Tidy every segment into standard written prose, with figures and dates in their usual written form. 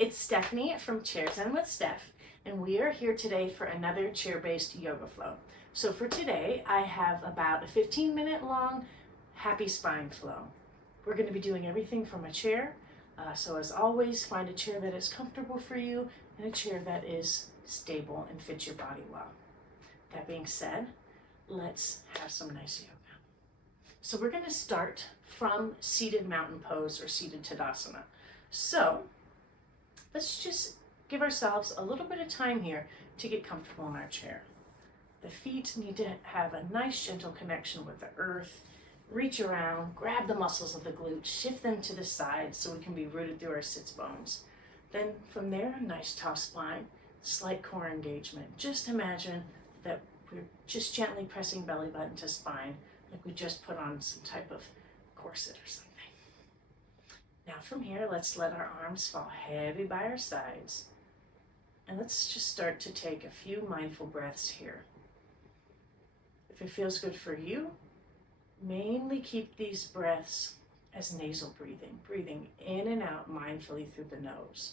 it's Stephanie from ChairZen with Steph, and we are here today for another chair-based yoga flow. So for today, I have about a 15-minute long happy spine flow. We're going to be doing everything from a chair. So as always, find a chair that is comfortable for you and a chair that is stable and fits your body well. That being said, let's have some nice yoga. So we're going to start from seated mountain pose or seated Tadasana. So let's just give ourselves a little bit of time here to get comfortable in our chair. The feet need to have a nice gentle connection with the earth. Reach around, grab the muscles of the glutes, shift them to the side so we can be rooted through our sits bones. Then from there, a nice tall spine, slight core engagement. Just imagine that we're just gently pressing belly button to spine, like we just put on some type of corset or something. Now from here, let's let our arms fall heavy by our sides. And let's just start to take a few mindful breaths here. If it feels good for you, mainly keep these breaths as nasal breathing, breathing in and out mindfully through the nose.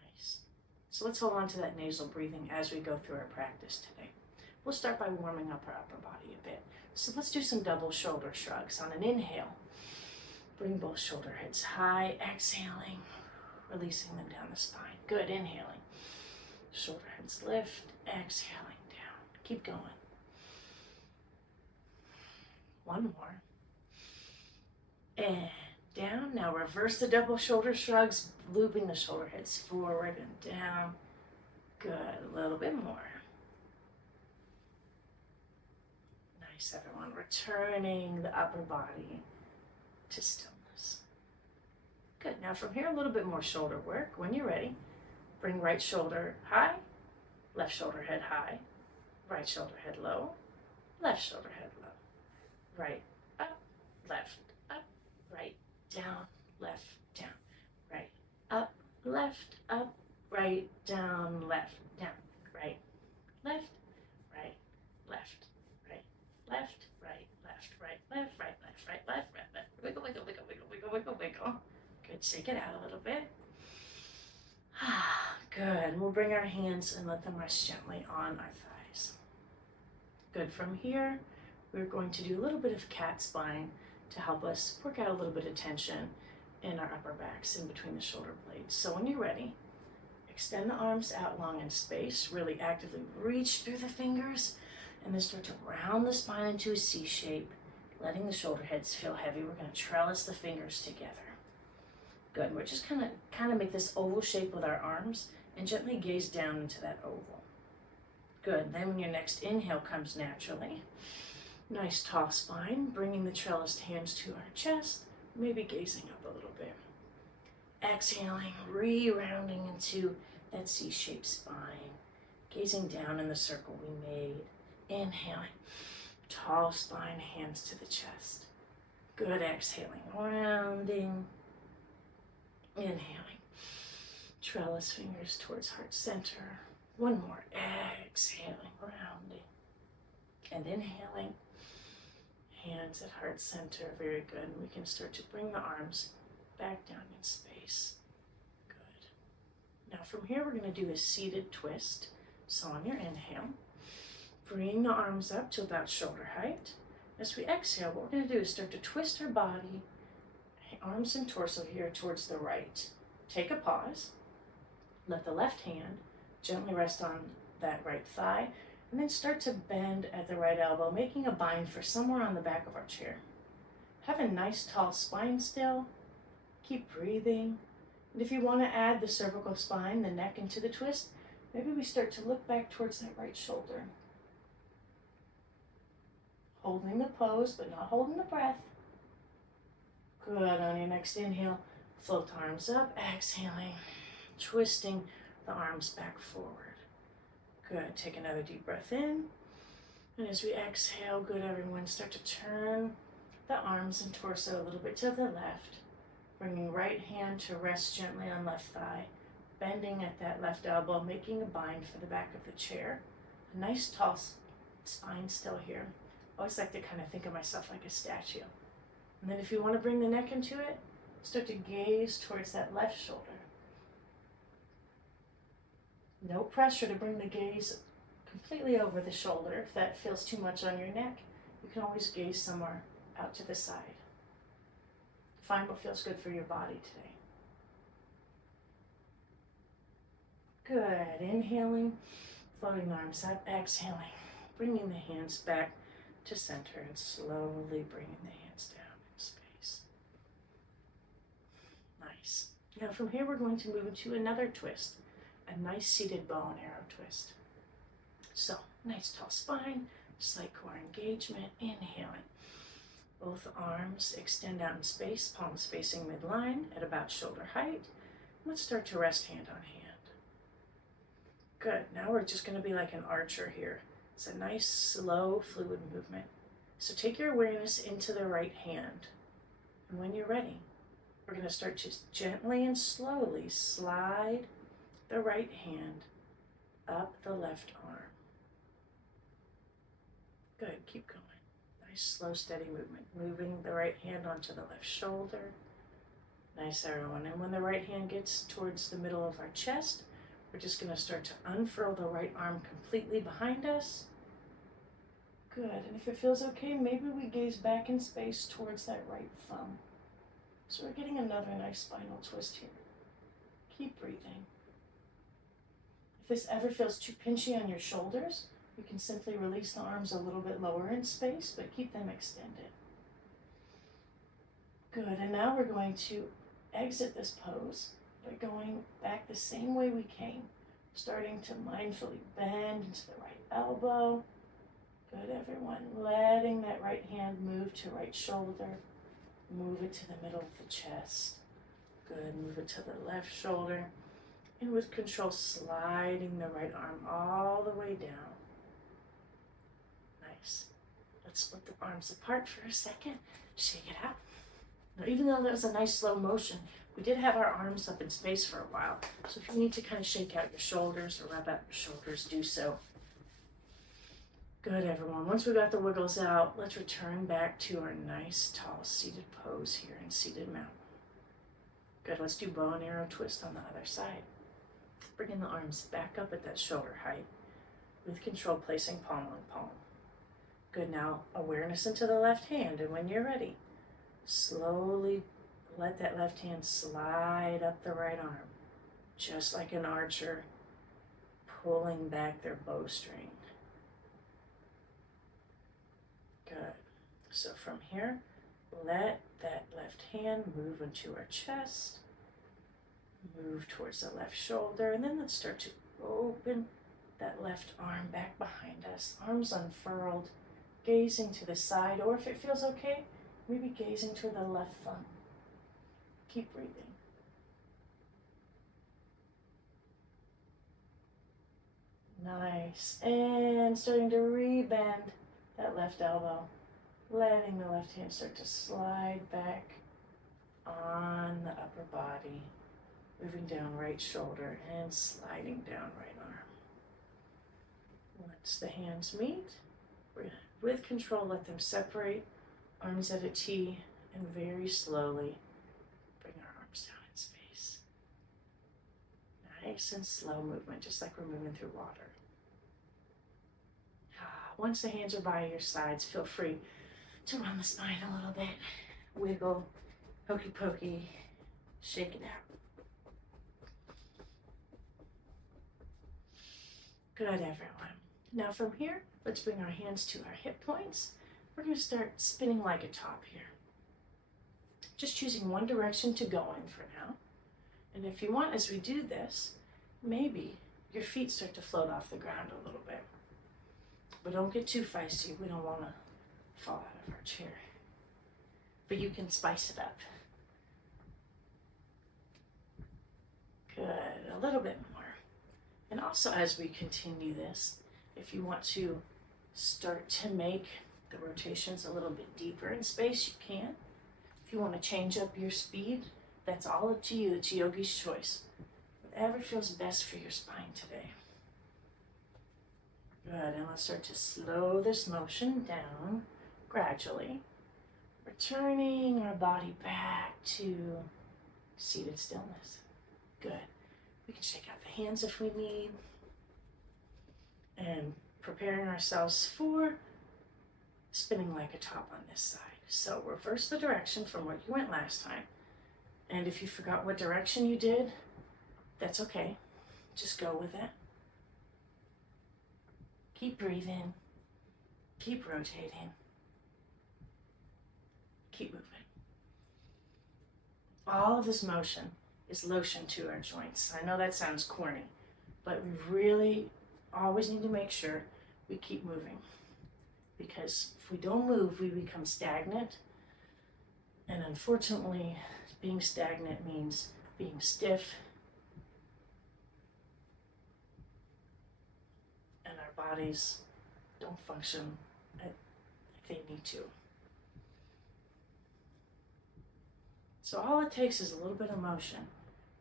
Nice. So let's hold on to that nasal breathing as we go through our practice today. We'll start by warming up our upper body a bit. So let's do some double shoulder shrugs. On an inhale, bring both shoulder heads high, exhaling, releasing them down the spine. Good, inhaling. Shoulder heads lift, exhaling down. Keep going. One more. And down. Now reverse the double shoulder shrugs, looping the shoulder heads forward and down. Good, a little bit more. Nice, everyone. Returning the upper body to stillness. Good. Now from here, a little bit more shoulder work. When you're ready, bring right shoulder high, left shoulder head high, right shoulder head low, left shoulder head low. Right, up, right, down, left, down. Right, up, left, right, down, left, down. Right, left, right, left. Left, right, left, right, left, right, left, right, left, right, left. Wiggle, wiggle, wiggle, wiggle, wiggle, wiggle, wiggle. Good, shake it out a little bit. Good, we'll bring our hands and let them rest gently on our thighs. Good, from here, we're going to do a little bit of cat spine to help us work out a little bit of tension in our upper backs in between the shoulder blades. So when you're ready, extend the arms out long in space, really actively reach through the fingers, and then start to round the spine into a C shape, letting the shoulder heads feel heavy. We're going to trellis the fingers together. Good. We're just kind of make this oval shape with our arms and gently gaze down into that oval. Good. Then when your next inhale comes naturally, nice tall spine, bringing the trellised hands to our chest, maybe gazing up a little bit. Exhaling, re-rounding into that C-shaped spine, gazing down in the circle we made. Inhaling, tall spine, hands to the chest. Good, exhaling, rounding. Inhaling, trellis fingers towards heart center. One more, exhaling, rounding. And inhaling, hands at heart center, very good. And we can start to bring the arms back down in space. Good. Now from here, we're going to do a seated twist. So on your inhale, bring the arms up to about shoulder height. As we exhale, what we're going to do is start to twist our body, arms and torso here towards the right. Take a pause. Let the left hand gently rest on that right thigh, and then start to bend at the right elbow, making a bind for somewhere on the back of our chair. Have a nice tall spine still. Keep breathing. And if you want to add the cervical spine, the neck into the twist, maybe we start to look back towards that right shoulder. Holding the pose, but not holding the breath. Good, on your next inhale, float the arms up, exhaling, twisting the arms back forward. Good, take another deep breath in. And as we exhale, good everyone, start to turn the arms and torso a little bit to the left, bringing right hand to rest gently on left thigh, bending at that left elbow, making a bind for the back of the chair. A nice tall spine still here. I always like to kind of think of myself like a statue. And then if you want to bring the neck into it, start to gaze towards that left shoulder. No pressure to bring the gaze completely over the shoulder. If that feels too much on your neck, you can always gaze somewhere out to the side. Find what feels good for your body today. Good. Inhaling, floating the arms up, exhaling, bringing the hands back to center and slowly bringing the hands down in space. Nice. Now from here we're going to move into another twist, a nice seated bow and arrow twist. So, nice tall spine, slight core engagement, inhaling. Both arms extend out in space, palms facing midline at about shoulder height. Let's start to rest hand on hand. Good, now we're just going to be like an archer here. It's a nice, slow, fluid movement. So take your awareness into the right hand. And when you're ready, we're going to start to gently and slowly slide the right hand up the left arm. Good, keep going. Nice, slow, steady movement. Moving the right hand onto the left shoulder. Nice, everyone. And when the right hand gets towards the middle of our chest, we're just going to start to unfurl the right arm completely behind us. Good, and if it feels okay, maybe we gaze back in space towards that right thumb. So we're getting another nice spinal twist here. Keep breathing. If this ever feels too pinchy on your shoulders, you can simply release the arms a little bit lower in space, but keep them extended. Good, and now we're going to exit this pose by going back the same way we came, starting to mindfully bend into the right elbow. Good, everyone. Letting that right hand move to right shoulder. Move it to the middle of the chest. Good, move it to the left shoulder. And with control, sliding the right arm all the way down. Nice. Let's split the arms apart for a second. Shake it out. Now, even though that was a nice slow motion, we did have our arms up in space for a while. So if you need to kind of shake out your shoulders or wrap out your shoulders, do so. Good, everyone. Once we got the wiggles out, let's return back to our nice, tall, seated pose here in seated mountain. Good, let's do bow and arrow twist on the other side. Bringing the arms back up at that shoulder height. With control, placing palm on palm. Good, now awareness into the left hand, and when you're ready, slowly let that left hand slide up the right arm, just like an archer pulling back their bowstring. Good. So from here, let that left hand move into our chest, move towards the left shoulder, and then let's start to open that left arm back behind us, arms unfurled, gazing to the side, or if it feels okay, maybe gazing to the left thumb. Keep breathing. Nice. And starting to rebend that left elbow, letting the left hand start to slide back on the upper body, moving down right shoulder and sliding down right arm. Once the hands meet, we're gonna, with control, let them separate, arms at a T, and very slowly bring our arms down in space. Nice and slow movement, just like we're moving through water. Once the hands are by your sides, feel free to run the spine a little bit. Wiggle, hokey pokey, shake it out. Good, everyone. Now from here, let's bring our hands to our hip points. We're going to start spinning like a top here. Just choosing one direction to go in for now. And if you want, as we do this, maybe your feet start to float off the ground a little bit. But don't get too feisty. We don't want to fall out of our chair. But you can spice it up. Good, a little bit more. And also as we continue this, if you want to start to make the rotations a little bit deeper in space, you can. If you want to change up your speed, that's all up to you. It's yogi's choice. Whatever feels best for your spine today. Good, and let's start to slow this motion down gradually, returning our body back to seated stillness. Good. We can shake out the hands if we need, and preparing ourselves for spinning like a top on this side. So reverse the direction from where you went last time. And if you forgot what direction you did, that's okay. Just go with it. Keep breathing. Keep rotating. Keep moving. All of this motion is lotion to our joints. I know that sounds corny, but we really always need to make sure we keep moving, because if we don't move, we become stagnant. And unfortunately, being stagnant means being stiff, and our bodies don't function like they need to. So all it takes is a little bit of motion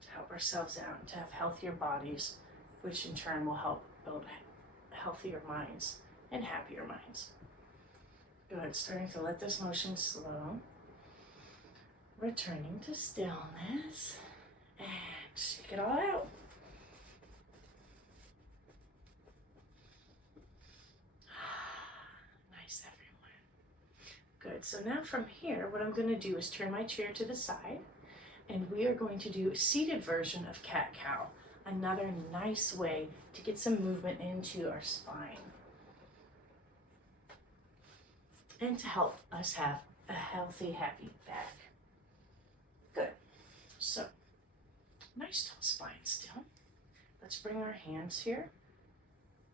to help ourselves out and to have healthier bodies, which in turn will help build healthier minds and happier minds. Good, starting to let this motion slow. Returning to stillness and shake it all out. Nice, everyone. Good, so now from here, what I'm going to do is turn my chair to the side, and we are going to do a seated version of cat-cow. Another nice way to get some movement into our spine and to help us have a healthy, happy back. Good. So, nice tall spine still. Let's bring our hands here.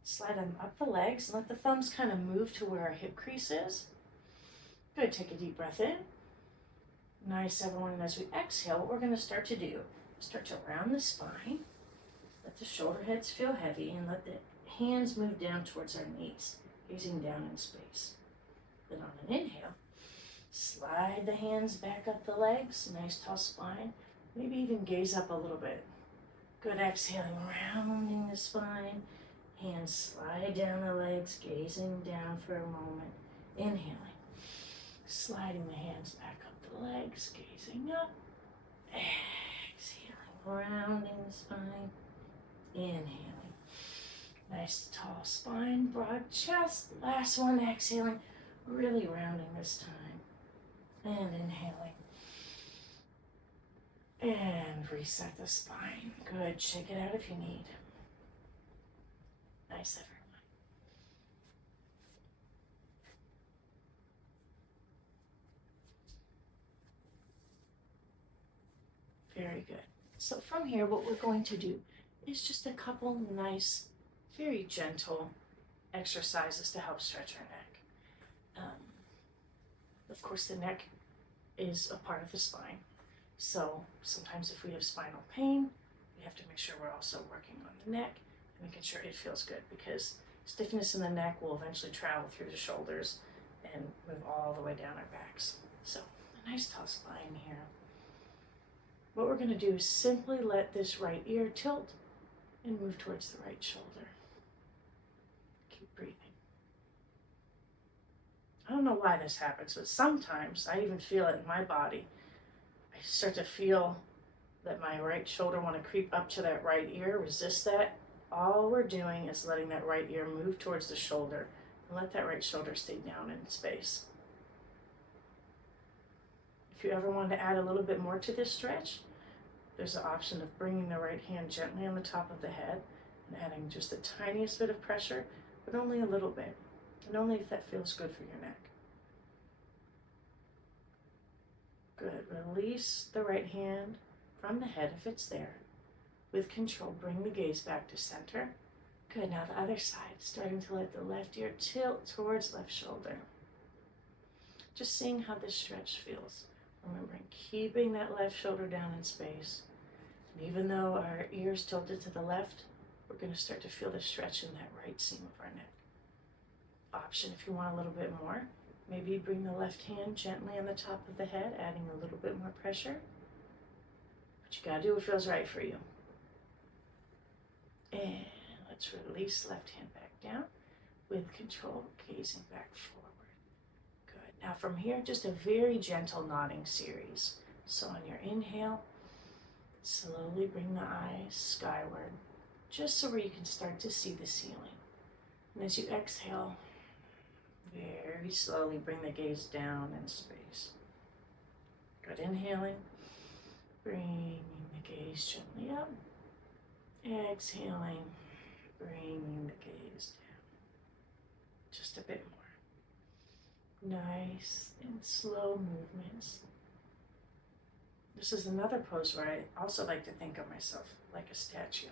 Slide them up the legs and let the thumbs kind of move to where our hip crease is. Good. Take a deep breath in. Nice, everyone. And as we exhale, what we're going to start to do is start to round the spine. Let the shoulder heads feel heavy and let the hands move down towards our knees, gazing down in space. Then on an inhale, slide the hands back up the legs, nice tall spine. Maybe even gaze up a little bit. Good, exhaling, rounding the spine. Hands slide down the legs, gazing down for a moment. Inhaling, sliding the hands back up the legs, gazing up. Exhaling, rounding the spine. Inhaling, nice tall spine, broad chest. Last one, exhaling, really rounding this time. And inhaling. And reset the spine. Good, shake it out if you need. Nice, everyone. Very good. So from here, what we're going to do is just a couple nice, very gentle exercises to help stretch our neck. Of course, the neck is a part of the spine. So sometimes if we have spinal pain, we have to make sure we're also working on the neck and making sure it feels good, because stiffness in the neck will eventually travel through the shoulders and move all the way down our backs. So a nice tall spine here. What we're going to do is simply let this right ear tilt and move towards the right shoulder. Keep breathing. I don't know why this happens, but sometimes I even feel it in my body. I start to feel that my right shoulder want to creep up to that right ear, resist that. All we're doing is letting that right ear move towards the shoulder and let that right shoulder stay down in space. If you ever want to add a little bit more to this stretch, there's the option of bringing the right hand gently on the top of the head and adding just the tiniest bit of pressure, but only a little bit, and only if that feels good for your neck. Good. Release the right hand from the head if it's there. With control, bring the gaze back to center. Good. Now the other side, starting to let the left ear tilt towards left shoulder. Just seeing how this stretch feels. Remembering keeping that left shoulder down in space. And even though our ear's tilted to the left, we're going to start to feel the stretch in that right seam of our neck. Option if you want a little bit more. Maybe bring the left hand gently on the top of the head, adding a little bit more pressure. But you gotta do what feels right for you. And let's release left hand back down. with control, gazing back forward. Good. Now from here, just a very gentle nodding series. So on your inhale, slowly bring the eyes skyward, just so where you can start to see the ceiling. And as you exhale, very slowly bring the gaze down in space. Good. Inhaling, bringing the gaze gently up. Exhaling, bringing the gaze down. Just a bit more. Nice and slow movements. This is another pose where I also like to think of myself like a statue.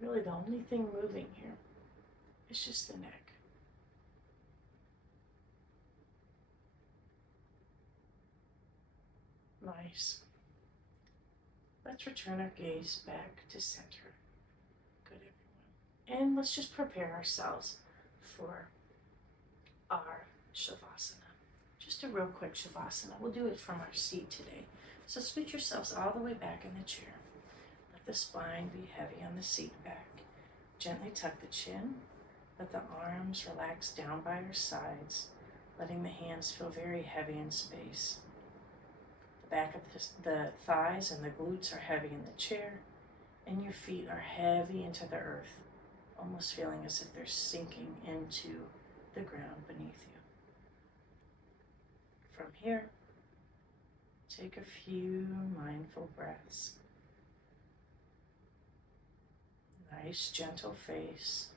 Really the only thing moving here is just the neck. Nice. Let's return our gaze back to center. Good, everyone. And let's just prepare ourselves for our Shavasana. Just a real quick Shavasana. We'll do it from our seat today. So scoot yourselves all the way back in the chair. Let the spine be heavy on the seat back. Gently tuck the chin. Let the arms relax down by your sides, letting the hands feel very heavy in space. The back of the thighs and the glutes are heavy in the chair, and your feet are heavy into the earth, almost feeling as if they're sinking into the ground beneath you. From here, take a few mindful breaths. Nice, gentle face,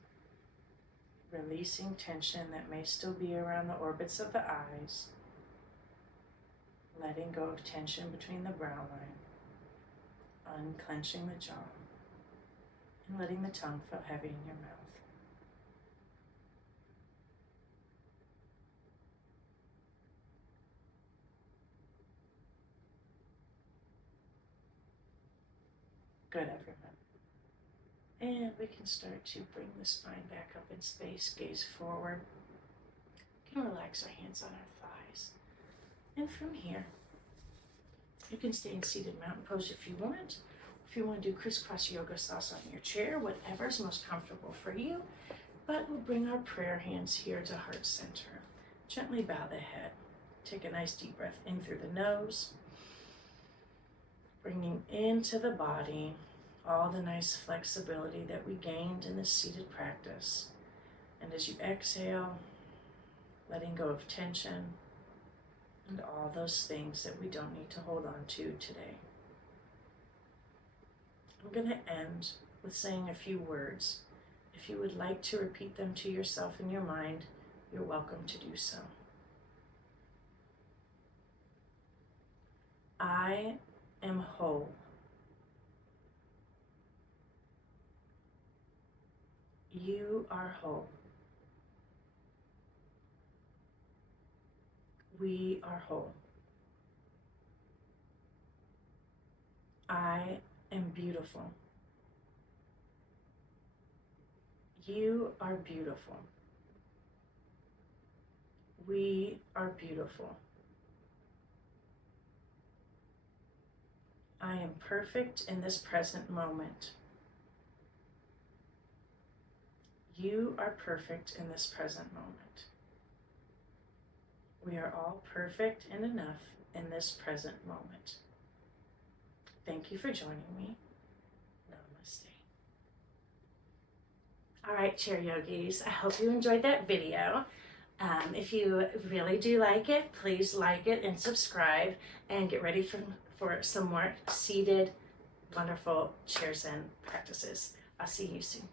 releasing tension that may still be around the orbits of the eyes, letting go of tension between the brow line, unclenching the jaw, and letting the tongue feel heavy in your mouth. Good, everyone. And we can start to bring the spine back up in space, gaze forward. We can relax our hands on our thighs. And from here, you can stay in seated mountain pose if you want. If you want to do crisscross yoga salsa in your chair, whatever's most comfortable for you. But we'll bring our prayer hands here to heart center. Gently bow the head. Take a nice deep breath in through the nose. Bringing into the body all the nice flexibility that we gained in this seated practice. And as you exhale, letting go of tension and all those things that we don't need to hold on to today. I'm going to end with saying a few words. If you would like to repeat them to yourself in your mind, you're welcome to do so. I am whole. You are whole. We are whole. I am beautiful. You are beautiful. We are beautiful. I am perfect in this present moment. You are perfect in this present moment. We are all perfect and enough in this present moment. Thank you for joining me. Namaste. All right, chair yogis, I hope you enjoyed that video. If you really do like it, please like it and subscribe, and get ready for some more seated, wonderful ChairZen practices. I'll see you soon.